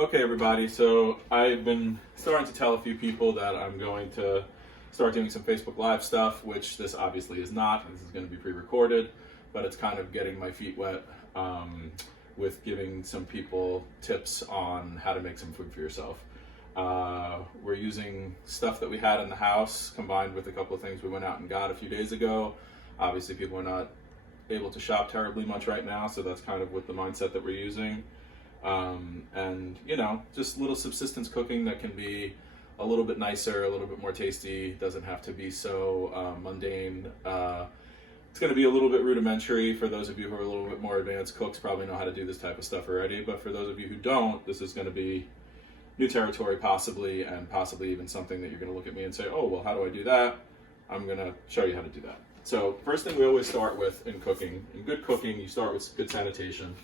Okay, everybody, so I've been starting to tell a few people that I'm going to start doing some Facebook Live stuff, which this obviously is not. This is going to be pre-recorded, but it's kind of getting my feet wet with giving some people tips on how to make some food for yourself. We're using stuff that we had in the house combined with a couple of things we went out and got a few days ago. Obviously, people are not able to shop terribly much right now, so that's kind of with the mindset that we're using. And you know, just little subsistence cooking that can be a little bit nicer, a little bit more tasty, doesn't have to be so mundane. It's going to be a little bit rudimentary for those of you who are a little bit more advanced cooks, probably know how to do this type of stuff already, but for those of you who don't, this is going to be new territory possibly, and possibly even something that you're going to look at me and say, oh, well, how do I do that? I'm going to show you how to do that. So first thing we always start with in cooking, in good cooking, you start with good sanitation.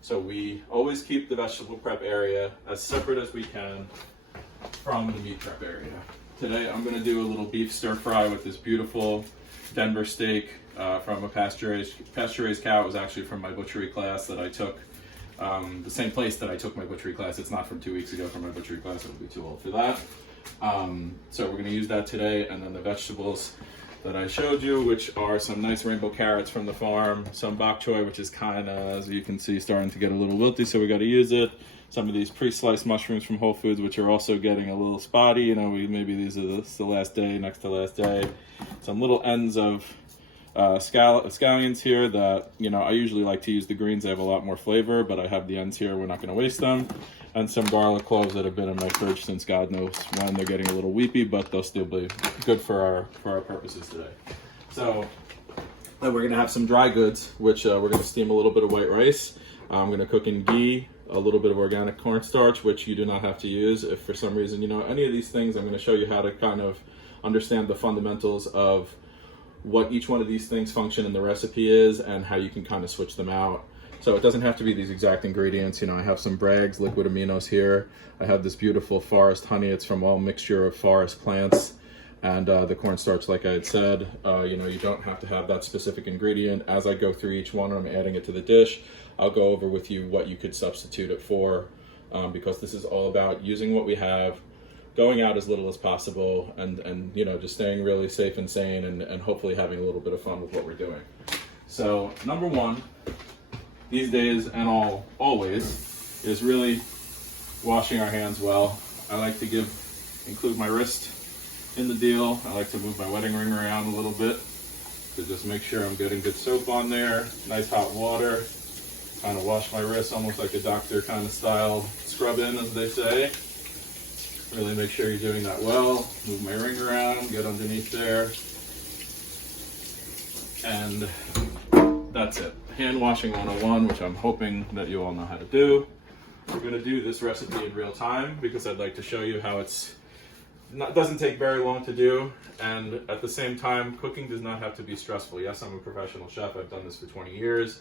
So we always keep the vegetable prep area as separate as we can from the meat prep area. Today I'm going to do a little beef stir fry with this beautiful Denver steak from a pasture-raised cow. It was actually from my butchery class that I took, the same place that I took my butchery class. It's not from 2 weeks ago from my butchery class, it'll be too old for that. So we're going to use that today, and then the vegetables that I showed you, which are some nice rainbow carrots from the farm, some bok choy, which is kind of, as you can see, starting to get a little wilty, so we got to use it. Some of these pre-sliced mushrooms from Whole Foods, which are also getting a little spotty. You know, maybe these are the last day, next to last day. Some little ends of scallions here that, you know, I usually like to use the greens. They have a lot more flavor, but I have the ends here. We're not going to waste them. And some garlic cloves that have been in my fridge since God knows when. They're getting a little weepy, but they'll still be good for our purposes today. So then we're going to have some dry goods, which we're going to steam a little bit of white rice. I'm going to cook in ghee, a little bit of organic cornstarch, which you do not have to use. If for some reason you know any of these things, I'm going to show you how to kind of understand the fundamentals of what each one of these things function in the recipe is and how you can kind of switch them out. So it doesn't have to be these exact ingredients. You know, I have some Bragg's liquid aminos here. I have this beautiful forest honey. It's from all mixture of forest plants. And the cornstarch, like I had said, you know, you don't have to have that specific ingredient. As I go through each one, I'm adding it to the dish. I'll go over with you what you could substitute it for, because this is all about using what we have, going out as little as possible, and you know, just staying really safe and sane, and hopefully having a little bit of fun with what we're doing. So number one, these days and always, is really washing our hands well. I like to include my wrist in the deal. I like to move my wedding ring around a little bit to just make sure I'm getting good soap on there, nice hot water, kind of wash my wrist almost like a doctor kind of style scrub in, as they say. Really make sure you're doing that well. Move my ring around, get underneath there, and that's it. Hand washing 101, which I'm hoping that you all know how to do. We're going to do this recipe in real time because I'd like to show you how doesn't take very long to do, and at the same time, cooking does not have to be stressful. Yes, I'm a professional chef. I've done this for 20 years,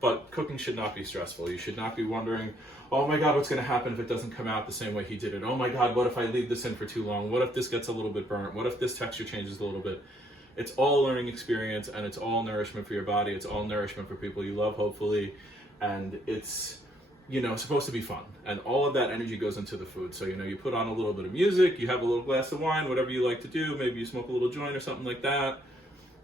but cooking should not be stressful. You should not be wondering, oh my God, what's going to happen if it doesn't come out the same way he did it? Oh my God, what if I leave this in for too long? What if this gets a little bit burnt? What if this texture changes a little bit? It's all a learning experience, and it's all nourishment for your body. It's all nourishment for people you love, hopefully, and it's, you know, supposed to be fun, and all of that energy goes into the food. So, you know, you put on a little bit of music, you have a little glass of wine, whatever you like to do. Maybe you smoke a little joint or something like that.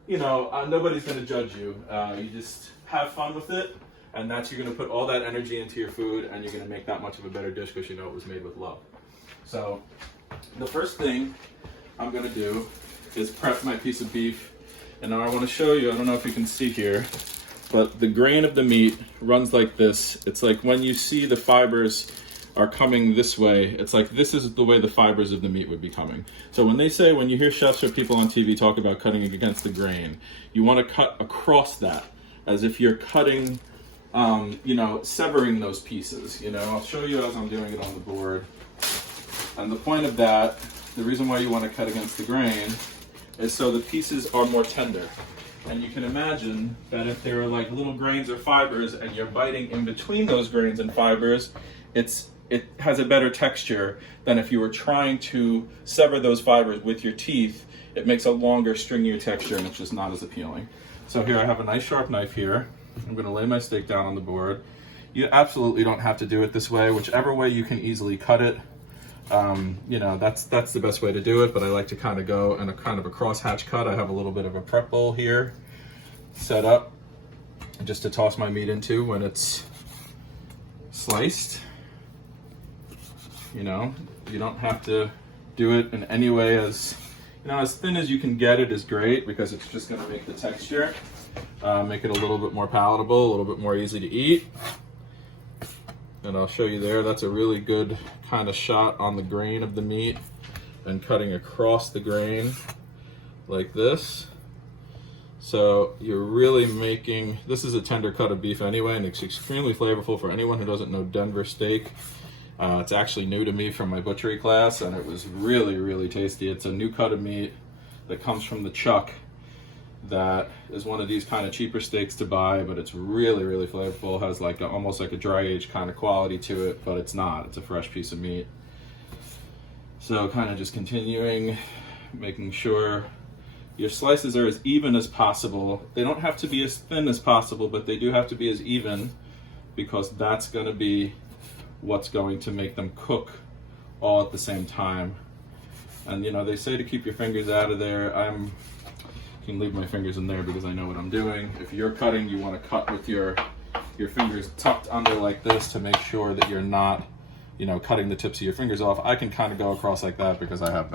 You know, nobody's going to judge you. You just have fun with it, and you're going to put all that energy into your food, and you're going to make that much of a better dish because you know it was made with love. So the first thing I'm going to do is prep my piece of beef, and now I want to show you, I don't know if you can see here, but the grain of the meat runs like this. It's like when you see the fibers are coming this way, it's like this is the way the fibers of the meat would be coming. So when you hear chefs or people on TV talk about cutting against the grain, you want to cut across that as if you're cutting, you know, severing those pieces. You know, I'll show you as I'm doing it on the board. And the point of that, the reason why you want to cut against the grain is so the pieces are more tender. And you can imagine that if there are like little grains or fibers and you're biting in between those grains and fibers, it has a better texture than if you were trying to sever those fibers with your teeth. It makes a longer, stringier texture, and it's just not as appealing. So here I have a nice sharp knife here. I'm going to lay my steak down on the board. You absolutely don't have to do it this way. Whichever way you can easily cut it, you know, that's the best way to do it. But I like to kind of go in a kind of a crosshatch cut. I have a little bit of a prep bowl here set up just to toss my meat into when it's sliced. You know, you don't have to do it in any way. As you know, as thin as you can get it is great, because it's just going to make the texture make it a little bit more palatable, a little bit more easy to eat. And I'll show you there, that's a really good kind of shot on the grain of the meat, and cutting across the grain like this. So you're really making, this is a tender cut of beef anyway, and it's extremely flavorful. For anyone who doesn't know Denver steak, it's actually new to me from my butchery class, and it was really, really tasty. It's a new cut of meat that comes from the chuck that is one of these kind of cheaper steaks to buy, but it's really, really flavorful. It has like almost like a dry aged kind of quality to it, but it's not. It's a fresh piece of meat. So kind of just continuing, making sure your slices are as even as possible. They don't have to be as thin as possible, but they do have to be as even, because that's going to be what's going to make them cook all at the same time. And you know, they say to keep your fingers out of there. I can leave my fingers in there because I know what I'm doing. If you're cutting, you want to cut with your fingers tucked under like this to make sure that you're not, you know, cutting the tips of your fingers off. I can kind of go across like that because I have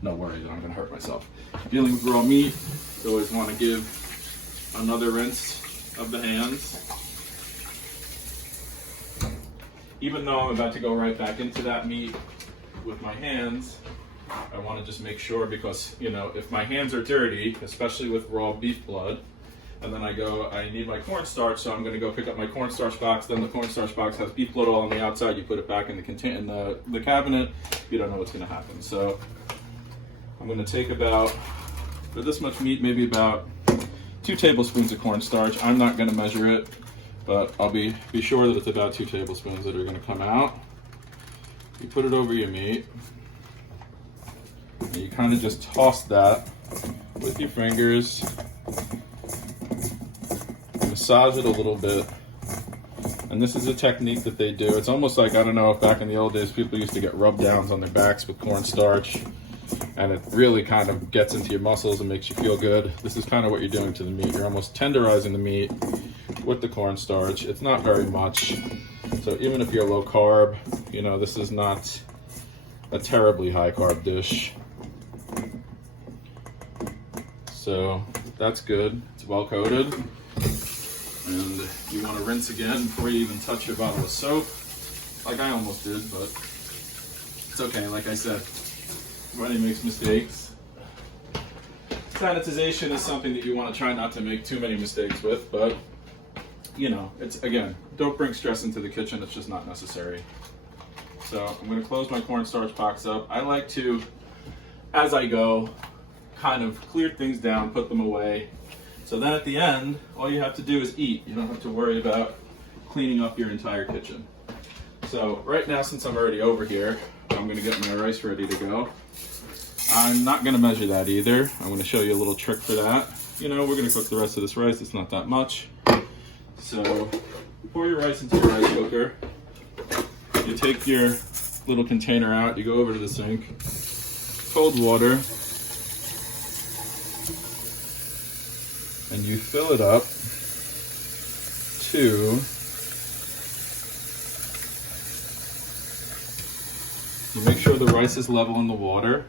no worries that I'm going to hurt myself. Dealing with raw meat, you always want to give another rinse of the hands. Even though I'm about to go right back into that meat with my hands, I want to just make sure, because, you know, if my hands are dirty, especially with raw beef blood, and then I need my cornstarch, so I'm going to go pick up my cornstarch box, then the cornstarch box has beef blood all on the outside, you put it back in the cabinet, you don't know what's going to happen. So I'm going to take about, for this much meat, maybe about 2 tablespoons of cornstarch. I'm not going to measure it, but I'll be sure that it's about 2 tablespoons that are going to come out. You put it over your meat, and you kind of just toss that with your fingers, massage it a little bit. And this is a technique that they do. It's almost like, I don't know if back in the old days people used to get rub downs on their backs with cornstarch, and it really kind of gets into your muscles and makes you feel good. This is kind of what you're doing to the meat. You're almost tenderizing the meat with the cornstarch. It's not very much, so even if you're low carb, you know, this is not a terribly high carb dish. So that's good. It's well coated. And you want to rinse again before you even touch your bottle of soap, like I almost did, but it's okay. Like I said, everybody makes mistakes. Sanitization is something that you want to try not to make too many mistakes with, but you know, it's, again, don't bring stress into the kitchen. It's just not necessary. So I'm going to close my cornstarch box up. I like to, as I go, kind of clear things down, put them away. So then at the end, all you have to do is eat. You don't have to worry about cleaning up your entire kitchen. So right now, since I'm already over here, I'm going to get my rice ready to go. I'm not going to measure that either. I'm going to show you a little trick for that. You know, we're going to cook the rest of this rice. It's not that much. So pour your rice into your rice cooker. You take your little container out. You go over to the sink. Cold water. And you fill it up to, you make sure the rice is level in the water,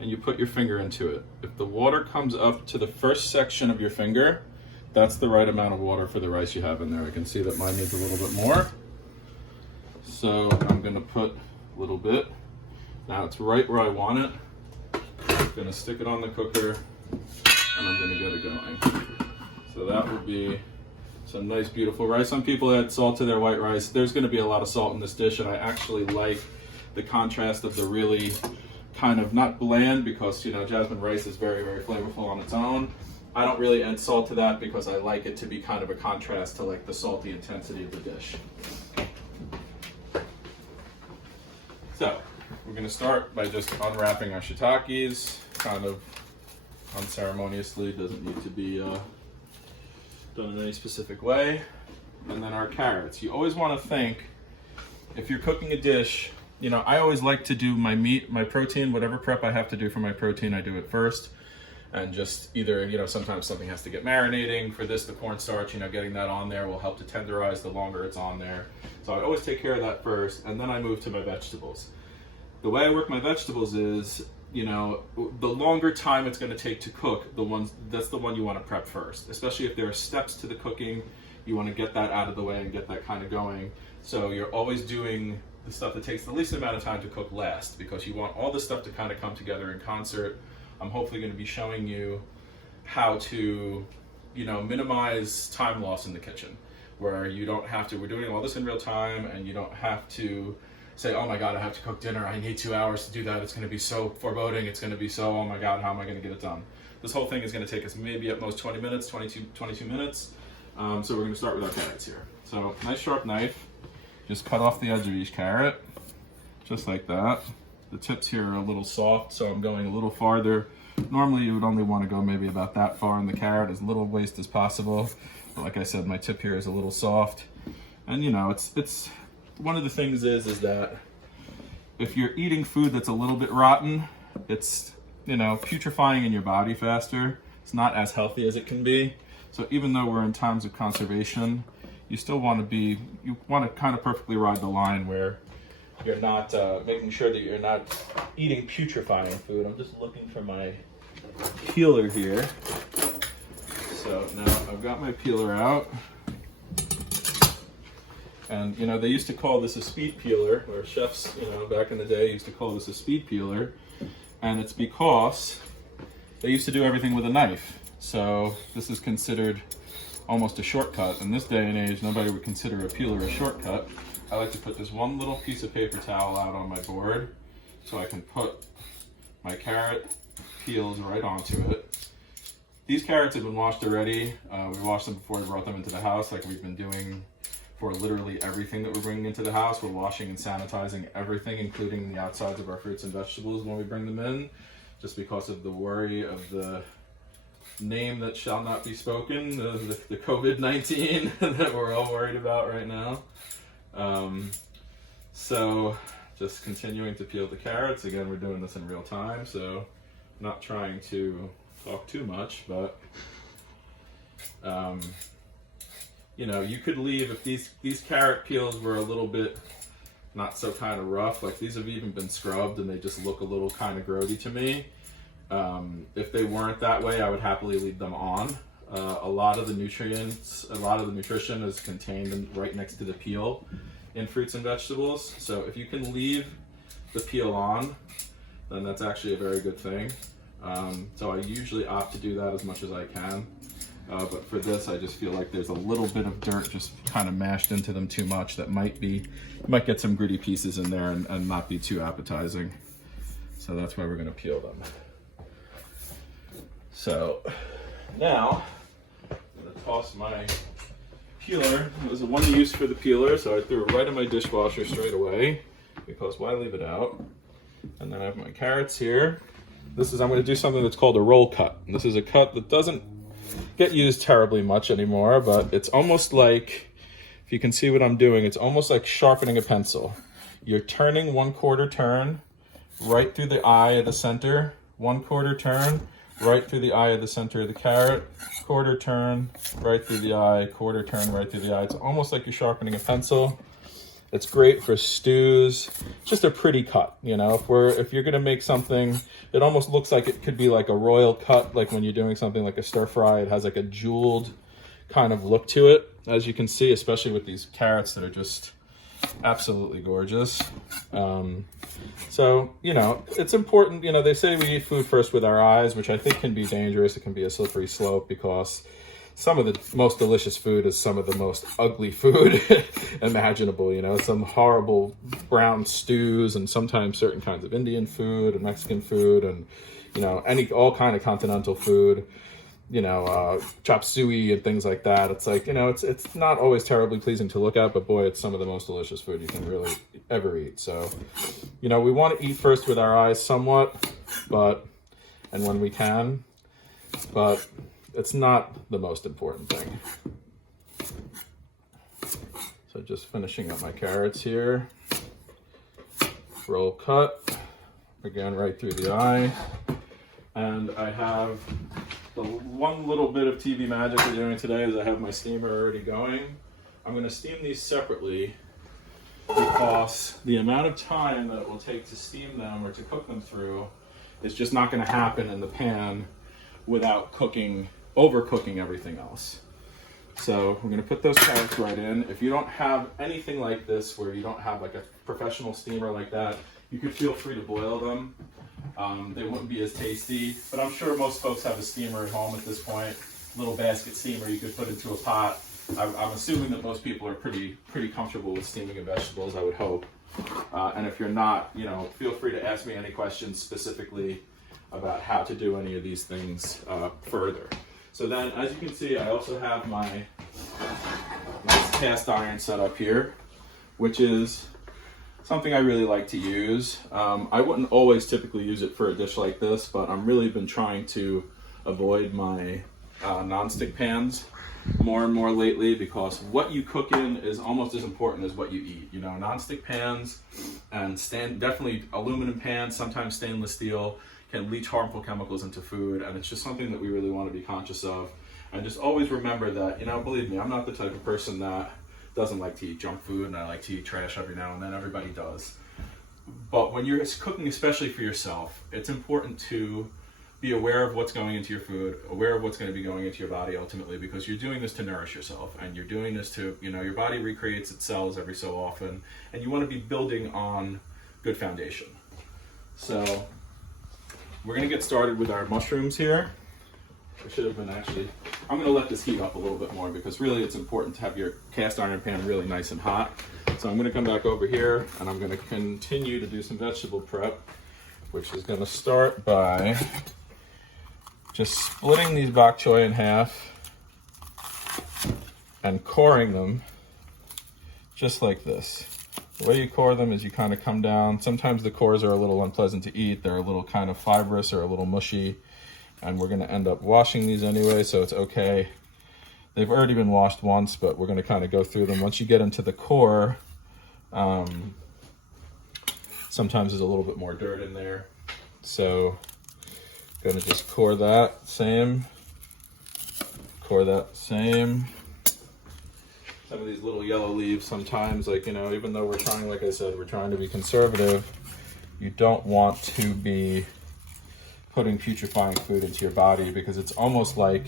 and you put your finger into it. If the water comes up to the first section of your finger, that's the right amount of water for the rice you have in there. I can see that mine needs a little bit more. So I'm gonna put a little bit. Now it's right where I want it. I'm gonna stick it on the cooker, and I'm gonna get it going. So that would be some nice, beautiful rice. Some people add salt to their white rice. There's going to be a lot of salt in this dish, and I actually like the contrast of the really kind of, not bland, because, you know, jasmine rice is very, very flavorful on its own. I don't really add salt to that because I like it to be kind of a contrast to like the salty intensity of the dish. So we're going to start by just unwrapping our shiitakes, kind of unceremoniously. Doesn't need to be done in any specific way. and then our carrots. You always want to think, if you're cooking a dish, you know, I always like to do my meat, my protein, whatever prep I have to do for my protein, I do it first. And just either, you know, sometimes something has to get marinating. For this, the cornstarch, you know, getting that on there will help to tenderize the longer it's on there. So I always take care of that first, and then I move to my vegetables. The way I work my vegetables is, you know, the longer time it's going to take to cook, that's the one you want to prep first. Especially if there are steps to the cooking, you want to get that out of the way and get that kind of going. So you're always doing the stuff that takes the least amount of time to cook last, because you want all this stuff to kind of come together in concert. I'm hopefully going to be showing you how to, you know, minimize time loss in the kitchen, where you don't have to, we're doing all this in real time, and you don't have to say, oh my God, I have to cook dinner, I need 2 hours to do that, it's going to be so foreboding, it's going to be so, oh my God, how am I going to get it done? This whole thing is going to take us maybe at most 20 minutes, 22 minutes. So we're going to start with our carrots here. So nice sharp knife, just cut off the edge of each carrot, just like that. The tips here are a little soft, so I'm going a little farther. Normally you would only want to go maybe about that far in the carrot, as little waste as possible. But like I said, my tip here is a little soft. And you know, it's one of the things is that if you're eating food that's a little bit rotten, it's, you know, putrefying in your body faster. It's not as healthy as it can be. So even though we're in times of conservation, you still want to you want to kind of perfectly ride the line where you're not making sure that you're not eating putrefying food. I'm just looking for my peeler here. So now I've got my peeler out. And, you know, they used to call this a speed peeler, or chefs, you know, back in the day used to call this a speed peeler. And it's because they used to do everything with a knife. So this is considered almost a shortcut. In this day and age, nobody would consider a peeler a shortcut. I like to put this one little piece of paper towel out on my board so I can put my carrot peels right onto it. These carrots have been washed already. We washed them before we brought them into the house, like we've been doing for literally everything that we're bringing into the house. We're washing and sanitizing everything, including the outsides of our fruits and vegetables when we bring them in, just because of the worry of the name that shall not be spoken, the COVID-19 that we're all worried about right now. So just continuing to peel the carrots. Again, we're doing this in real time, so not trying to talk too much, but you know, you could leave, if these carrot peels were a little bit not so kind of rough, like these have even been scrubbed and they just look a little kind of grody to me. If they weren't that way, I would happily leave them on. A lot of the nutrients, a lot of the nutrition is contained right next to the peel in fruits and vegetables. So if you can leave the peel on, then that's actually a very good thing. So I usually opt to do that as much as I can. But for this, I just feel like there's a little bit of dirt just kind of mashed into them too much. That might get some gritty pieces in there and not be too appetizing. So that's why we're going to peel them. So now I'm going to toss my peeler. It was a one use for the peeler, so I threw it right in my dishwasher straight away, because why leave it out? And then I have my carrots here. I'm going to do something that's called a roll cut. And this is a cut that doesn't get used terribly much anymore, but it's almost like, if you can see what I'm doing, it's almost like sharpening a pencil. You're turning 1/4 turn right through the eye of the center, 1/4 turn right through the eye of the center of the carrot, 1/4 turn right through the eye, 1/4 turn right through the eye. It's almost like you're sharpening a pencil. It's great for stews. Just a pretty cut, you know. If you're gonna make something, it almost looks like it could be like a royal cut, like when you're doing something like a stir fry. It has like a jeweled kind of look to it, as you can see, especially with these carrots that are just absolutely gorgeous. So, you know, it's important, you know, they say we eat food first with our eyes, which I think can be dangerous. It can be a slippery slope, because some of the most delicious food is some of the most ugly food imaginable, you know, some horrible brown stews, and sometimes certain kinds of Indian food and Mexican food, and, you know, all kind of continental food, you know, chop suey and things like that. It's like, you know, it's not always terribly pleasing to look at, but boy, it's some of the most delicious food you can really ever eat. So, you know, we want to eat first with our eyes somewhat, and when we can, but it's not the most important thing. So just finishing up my carrots here. Roll cut, again right through the eye. And I have the one little bit of TV magic we're doing today is I have my steamer already going. I'm going to steam these separately because the amount of time that it will take to steam them or to cook them through is just not going to happen in the pan without overcooking everything else. So we're going to put those carrots right in. If you don't have anything like this where you don't have like a professional steamer like that, you could feel free to boil them. They wouldn't be as tasty, but I'm sure most folks have a steamer at home at this point. Little basket steamer you could put into a pot. I'm assuming that most people are pretty comfortable with steaming of vegetables, I would hope. And if you're not, you know, feel free to ask me any questions specifically about how to do any of these things further. So then, as you can see, I also have my cast iron set up here, which is something I really like to use. I wouldn't always typically use it for a dish like this, but I'm really been trying to avoid my nonstick pans more and more lately because what you cook in is almost as important as what you eat. You know, nonstick pans and definitely aluminum pans, sometimes stainless steel, can leach harmful chemicals into food, and it's just something that we really want to be conscious of. And just always remember that, you know, believe me, I'm not the type of person that doesn't like to eat junk food, and I like to eat trash every now and then. Everybody does. But when you're cooking, especially for yourself, it's important to be aware of what's going into your food, aware of what's going to be going into your body ultimately, because you're doing this to nourish yourself, and you're doing this to, you know, your body recreates its cells every so often, and you want to be building on good foundation. So we're going to get started with our mushrooms here. I should have been actually, I'm going to let this heat up a little bit more because really it's important to have your cast iron pan really nice and hot. So I'm going to come back over here and I'm going to continue to do some vegetable prep, which is going to start by just splitting these bok choy in half and coring them just like this. The way you core them is you kind of come down. Sometimes the cores are a little unpleasant to eat. They're a little kind of fibrous or a little mushy. And we're going to end up washing these anyway, so it's okay. They've already been washed once, but we're going to kind of go through them. Once you get into the core, sometimes there's a little bit more dirt in there. So going to just core that same. Core that same. Some of these little yellow leaves sometimes, like, you know, even though we're trying, like I said, we're trying to be conservative, you don't want to be putting putrefying food into your body because it's almost like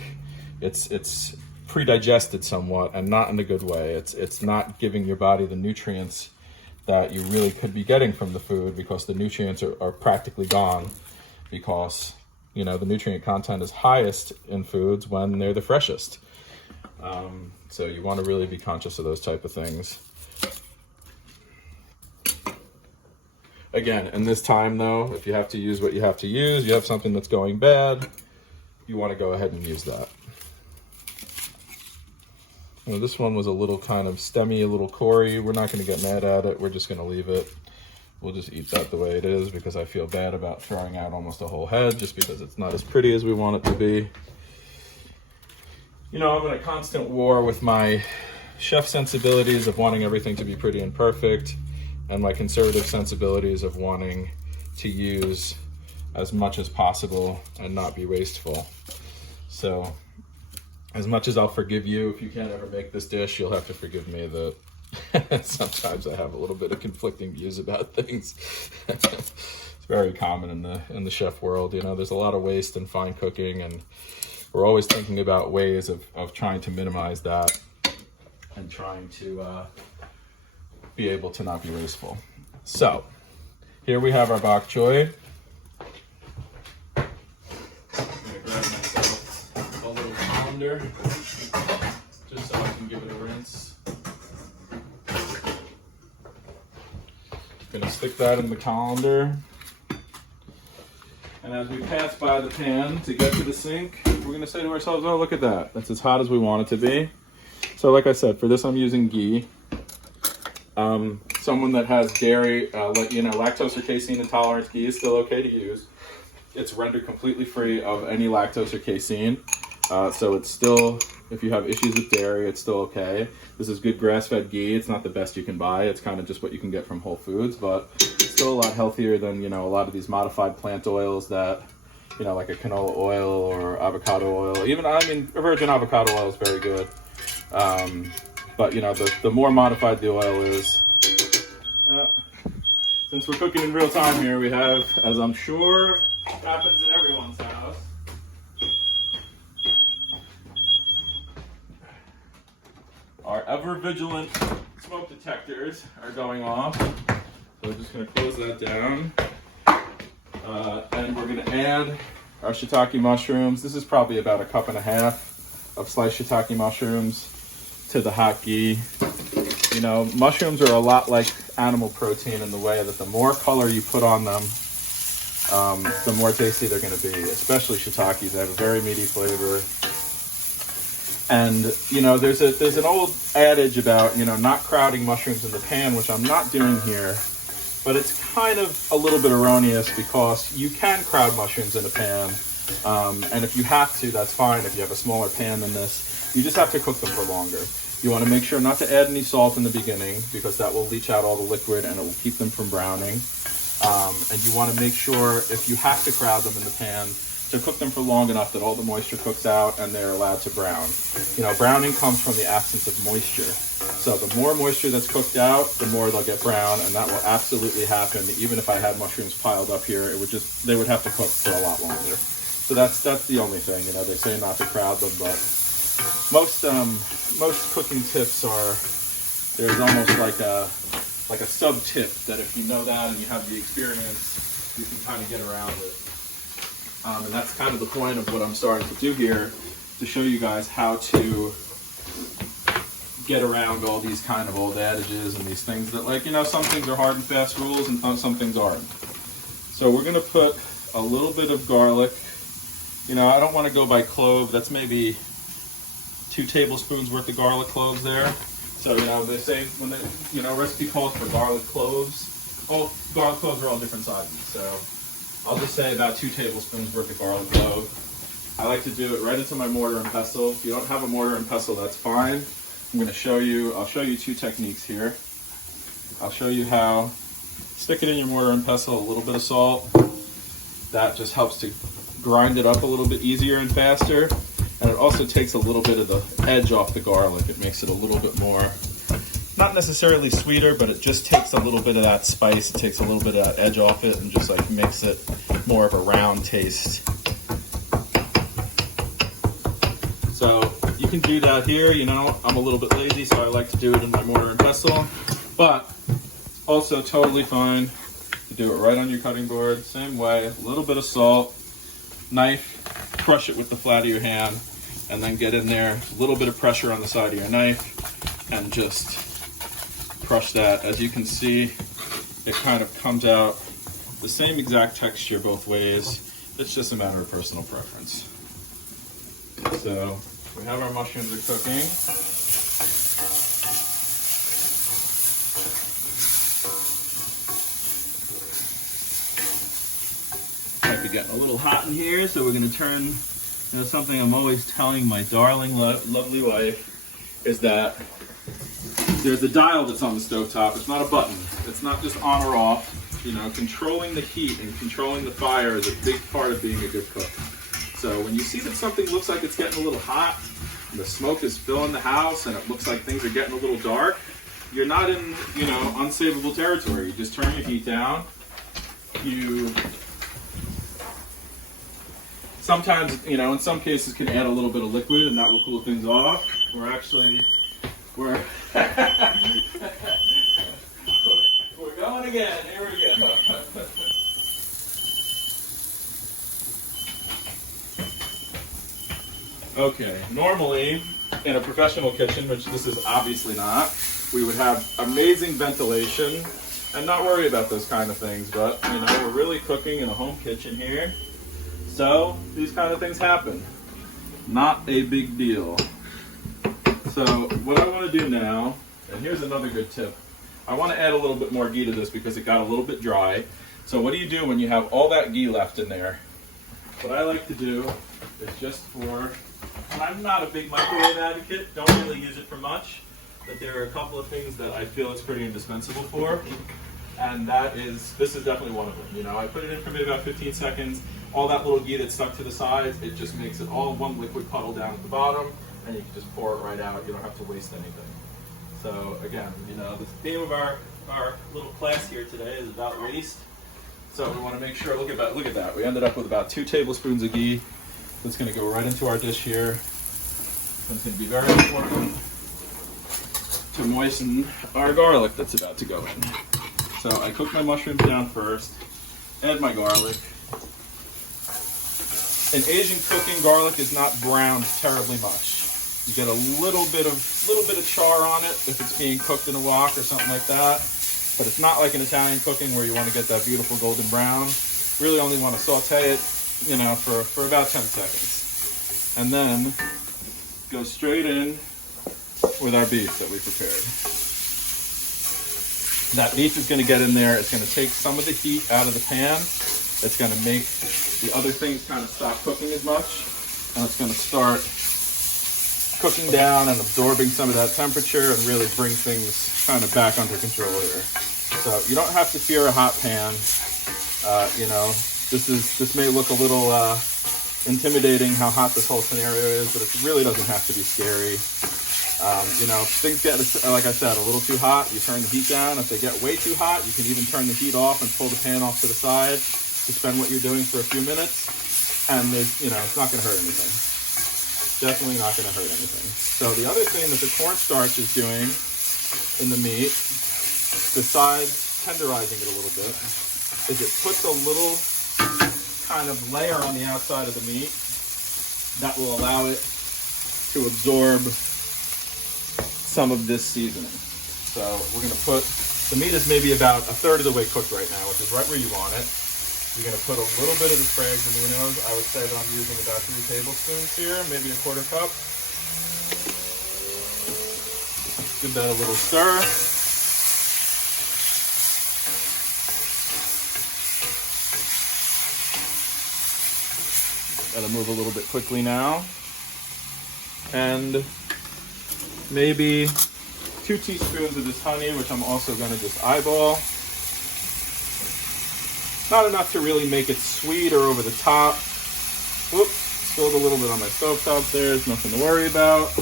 it's pre-digested somewhat and not in a good way. It's not giving your body the nutrients that you really could be getting from the food because the nutrients are practically gone because, you know, the nutrient content is highest in foods when they're the freshest. So you want to really be conscious of those type of things. Again, in this time though, if you have to use what you have to use, you have something that's going bad, you want to go ahead and use that. Well, this one was a little kind of stemmy, a little cory. We're not going to get mad at it. We're just going to leave it. We'll just eat that the way it is because I feel bad about throwing out almost a whole head just because it's not as pretty as we want it to be. You know, I'm in a constant war with my chef sensibilities of wanting everything to be pretty and perfect and my conservative sensibilities of wanting to use as much as possible and not be wasteful. So as much as I'll forgive you, if you can't ever make this dish, you'll have to forgive me that sometimes I have a little bit of conflicting views about things. It's very common in the chef world. You know, there's a lot of waste in fine cooking, and we're always thinking about ways of trying to minimize that and trying to be able to not be wasteful. So here we have our bok choy. I'm gonna grab myself a little colander just so I can give it a rinse. Gonna stick that in the colander. And as we pass by the pan to get to the sink, we're gonna say to ourselves, oh, look at that. That's as hot as we want it to be. So like I said, for this I'm using ghee. Someone that has dairy, you know, lactose or casein intolerance, ghee is still okay to use. It's rendered completely free of any lactose or casein. So it's still, if you have issues with dairy, it's still okay. This is good grass-fed ghee. It's not the best you can buy. It's kind of just what you can get from Whole Foods, but it's still a lot healthier than, you know, a lot of these modified plant oils that, you know, like a canola oil or avocado oil. Even, I mean, virgin avocado oil is very good. But, you know, the more modified the oil is. Since we're cooking in real time here, we have, as I'm sure happens in everyone's house, our ever-vigilant smoke detectors are going off. So we're just going to close that down. And we're going to add our shiitake mushrooms. This is probably about 1.5 cups of sliced shiitake mushrooms to the hot ghee. You know, mushrooms are a lot like animal protein in the way that the more color you put on them, the more tasty they're going to be, especially shiitakes. They have a very meaty flavor. And, you know, there's an old adage about, you know, not crowding mushrooms in the pan, which I'm not doing here. But it's kind of a little bit erroneous because you can crowd mushrooms in a pan. And if you have to, that's fine. If you have a smaller pan than this, you just have to cook them for longer. You want to make sure not to add any salt in the beginning because that will leach out all the liquid and it will keep them from browning. And you want to make sure, if you have to crowd them in the pan, to cook them for long enough that all the moisture cooks out and they're allowed to brown. You know, browning comes from the absence of moisture. So the more moisture that's cooked out, the more they'll get brown, and that will absolutely happen. Even if I had mushrooms piled up here, they would have to cook for a lot longer. So that's the only thing. You know, they say not to crowd them, but most cooking tips there's almost like a sub tip that if you know that and you have the experience, you can kind of get around it. And that's kind of the point of what I'm starting to do here, to show you guys how to get around all these kind of old adages and these things that, like, you know, some things are hard and fast rules and some things aren't. So we're going to put a little bit of garlic. You know, I don't want to go by clove. That's maybe 2 tablespoons worth of garlic cloves there. So, you know, they say when they, you know, recipe calls for garlic cloves. All garlic cloves are all different sizes. So I'll just say about 2 tablespoons worth of garlic clove. I like to do it right into my mortar and pestle. If you don't have a mortar and pestle, that's fine. I'll show you 2 techniques here. I'll show you how, stick it in your mortar and pestle, a little bit of salt. That just helps to grind it up a little bit easier and faster. And it also takes a little bit of the edge off the garlic. It makes it a little bit more, not necessarily sweeter, but it just takes a little bit of that spice. It takes a little bit of that edge off it and just like makes it more of a round taste. So you can do that here. You know, I'm a little bit lazy, so I like to do it in my mortar and pestle. But also totally fine to do it right on your cutting board. Same way, a little bit of salt, knife, crush it with the flat of your hand, and then get in there, a little bit of pressure on the side of your knife, and just crush that. As you can see, it kind of comes out the same exact texture both ways. It's just a matter of personal preference. So we have our mushrooms are cooking. Might be getting a little hot in here, so we're going to turn, you know, something I'm always telling my darling, lovely wife is that there's a dial that's on the stovetop. It's not a button. It's not just on or off. You know, controlling the heat and controlling the fire is a big part of being a good cook. So when you see that something looks like it's getting a little hot, and the smoke is filling the house, and it looks like things are getting a little dark, you're not in, you know, unsavable territory. You just turn your heat down. You sometimes, you know, in some cases can add a little bit of liquid, and that will cool things off. We're going again. Here we go. Okay, normally in a professional kitchen, which this is obviously not, we would have amazing ventilation and not worry about those kind of things. But, you know, we're really cooking in a home kitchen here. So these kind of things happen. Not a big deal. So what I want to do now, and here's another good tip. I want to add a little bit more ghee to this because it got a little bit dry. So what do you do when you have all that ghee left in there? What I like to do is just for I'm not a big microwave advocate, don't really use it for much, but there are a couple of things that I feel it's pretty indispensable for, and this is definitely one of them. You know, I put it in for maybe about 15 seconds, all that little ghee that's stuck to the sides, it just makes it all one liquid puddle down at the bottom, and you can just pour it right out, you don't have to waste anything. So again, you know, the theme of our little class here today is about waste. So we want to make sure, look at that. We ended up with about 2 tablespoons of ghee. That's going to go right into our dish here. And it's going to be very important to moisten our garlic that's about to go in. So I cook my mushrooms down first, add my garlic. In Asian cooking, garlic is not browned terribly much. You get a little bit of char on it if it's being cooked in a wok or something like that. But it's not like in Italian cooking where you want to get that beautiful golden brown. Really only want to saute it, you know, for about 10 seconds. And then go straight in with our beef that we prepared. That beef is going to get in there. It's going to take some of the heat out of the pan. It's going to make the other things kind of stop cooking as much. And it's going to start cooking down and absorbing some of that temperature and really bring things kind of back under control here. So you don't have to fear a hot pan. You know, this may look a little intimidating how hot this whole scenario is, but it really doesn't have to be scary. You know, if things get, like I said, a little too hot, you turn the heat down. If they get way too hot, you can even turn the heat off and pull the pan off to the side, suspend what you're doing for a few minutes, and you know, it's not going to hurt anything. Definitely not going to hurt anything. So the other thing that the cornstarch is doing in the meat, besides tenderizing it a little bit, is it puts a little kind of layer on the outside of the meat that will allow it to absorb some of this seasoning. So we're going to put, the meat is maybe about a third of the way cooked right now, which is right where you want it. You're going to put a little bit of the frags aminos. I would say that I'm using about 3 tablespoons here, maybe a 1/4 cup. Give that a little stir. Gotta move a little bit quickly now. And maybe 2 teaspoons of this honey, which I'm also gonna just eyeball. Not enough to really make it sweet or over the top. Whoops, spilled a little bit on my stovetop there. There's nothing to worry about.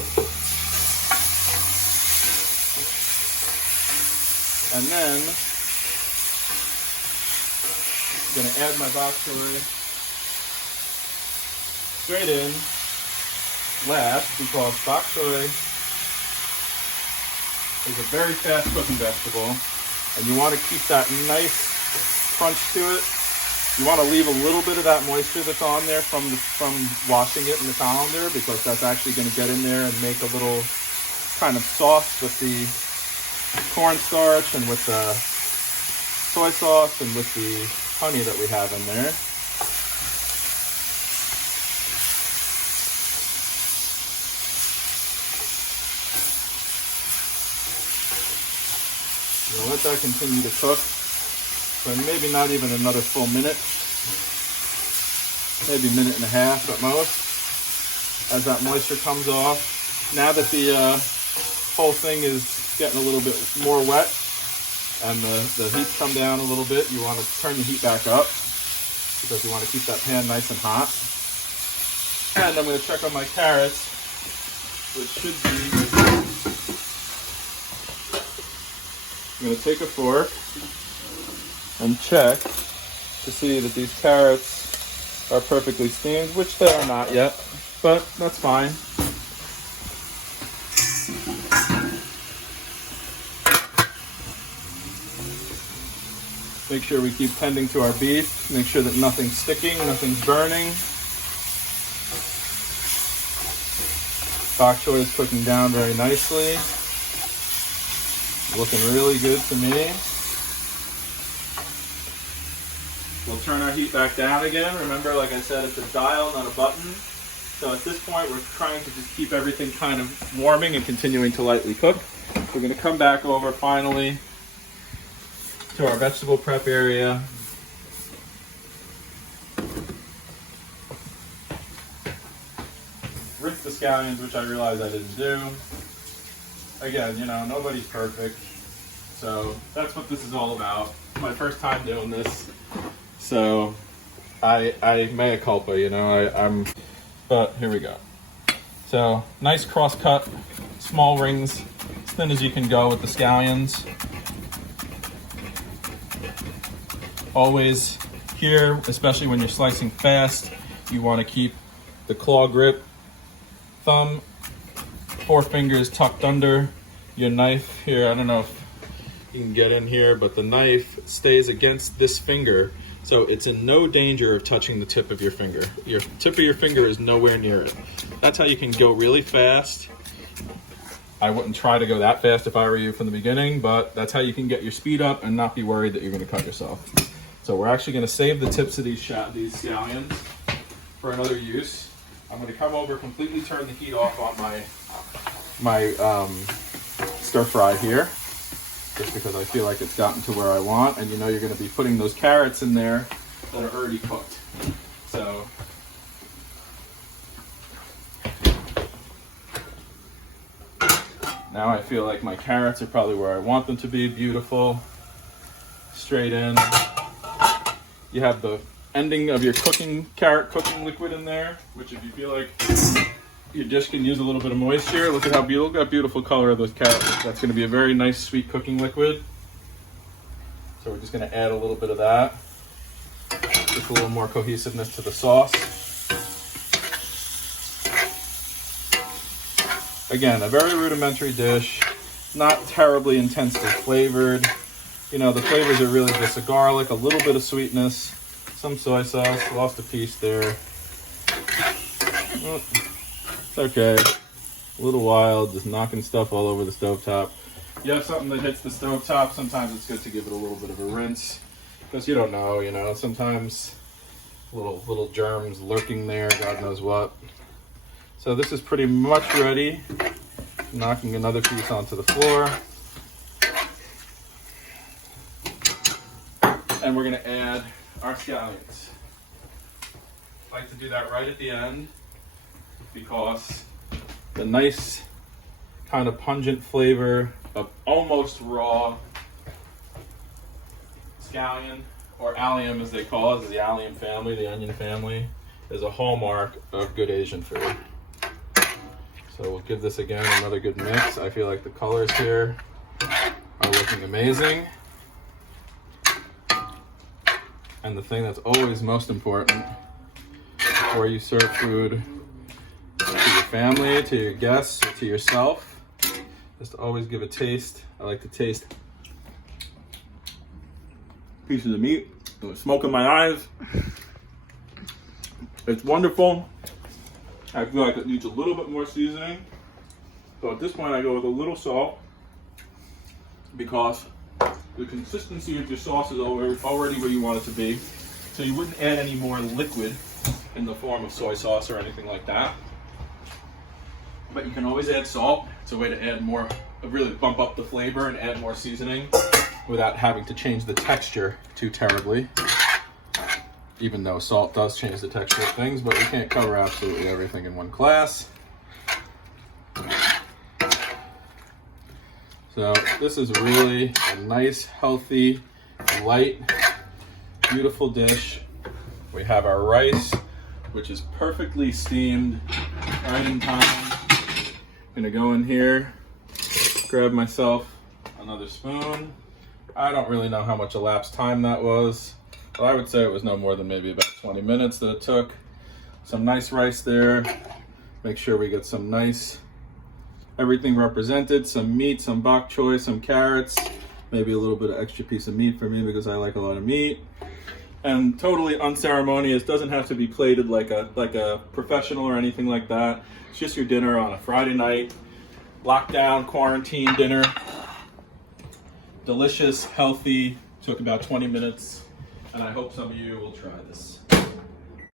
And then I'm gonna add my bok choy straight in last, because bok choy is a very fast cooking vegetable, and you want to keep that nice crunch to it. You want to leave a little bit of that moisture that's on there from washing it in the colander, because that's actually going to get in there and make a little kind of sauce with the cornstarch and with the soy sauce and with the honey that we have in there. We'll let that continue to cook for maybe not even another full minute, maybe 1.5 minutes at most, as that moisture comes off. Now that the whole thing is getting a little bit more wet and the heat's come down a little bit, you want to turn the heat back up because you want to keep that pan nice and hot. And I'm going to check on my carrots, which should be... I'm going to take a fork and check to see that these carrots are perfectly steamed, which they are not yet, but that's fine. Make sure we keep tending to our beef, make sure that nothing's sticking, nothing's burning. Bok choy is cooking down very nicely. Looking really good to me. We'll turn our heat back down again. Remember, like I said, it's a dial, not a button. So at this point, we're trying to just keep everything kind of warming and continuing to lightly cook. We're going to come back over finally to our vegetable prep area. rinse the scallions, which I realized I didn't do. Again, you know, nobody's perfect. So that's what this is all about. My first time doing this. So I mea culpa, you know, but here we go. So nice cross cut, small rings, as thin as you can go with the scallions. Always here, especially when you're slicing fast, you want to keep the claw grip, thumb, 4 fingers tucked under your knife here. I don't know if you can get in here, but the knife stays against this finger, so it's in no danger of touching the tip of your finger. Your tip of your finger is nowhere near it. That's how you can go really fast. I wouldn't try to go that fast if I were you from the beginning, but that's how you can get your speed up and not be worried that you're going to cut yourself. So we're actually going to save the tips of these scallions for another use. I'm going to come over, completely turn the heat off on my stir fry here, just because I feel like it's gotten to where I want. And you know you're going to be putting those carrots in there that are already cooked. So now I feel like my carrots are probably where I want them to be, beautiful, straight in. You have the ending of your carrot cooking liquid in there, which if you feel like your dish can use a little bit of moisture, look at how beautiful, got beautiful color of those carrots. That's going to be a very nice sweet cooking liquid. So we're just going to add a little bit of that, just a little more cohesiveness to the sauce. Again, a very rudimentary dish, not terribly intensely flavored. You know, the flavors are really just a garlic, a little bit of sweetness, some soy sauce. Lost a piece there. Oh, it's okay. A little wild, just knocking stuff all over the stovetop. You have something that hits the stovetop, sometimes it's good to give it a little bit of a rinse, because you don't know, you know, sometimes little germs lurking there, God knows what. So this is pretty much ready. Knocking another piece onto the floor. And we're going to add our scallions. I like to do that right at the end because the nice kind of pungent flavor of almost raw scallion, or allium as they call it, is the allium family, the onion family, is a hallmark of good Asian food. So we'll give this again another good mix. I feel like the colors here are looking amazing. And the thing that's always most important before you serve food to your family, to your guests, or to yourself, is to always give a taste. I like to taste pieces of meat. There's smoke in my eyes. It's wonderful. I feel like it needs a little bit more seasoning. So at this point I go with a little salt because the consistency of your sauce is already where you want it to be. So you wouldn't add any more liquid in the form of soy sauce or anything like that. But you can always add salt. It's a way to add more, really bump up the flavor and add more seasoning without having to change the texture too terribly. Even though salt does change the texture of things, but we can't cover absolutely everything in one class. So this is really a nice, healthy, light, beautiful dish. We have our rice, which is perfectly steamed, right in time. I'm gonna go in here, grab myself another spoon. I don't really know how much elapsed time that was, but I would say it was no more than maybe about 20 minutes that it took. Some nice rice there. Make sure we get some nice, everything represented, some meat, some bok choy, some carrots, maybe a little bit of extra piece of meat for me because I like a lot of meat. And totally unceremonious, doesn't have to be plated like a professional or anything like that. It's just your dinner on a Friday night, lockdown, quarantine dinner. Delicious, healthy, took about 20 minutes, and I hope some of you will try this.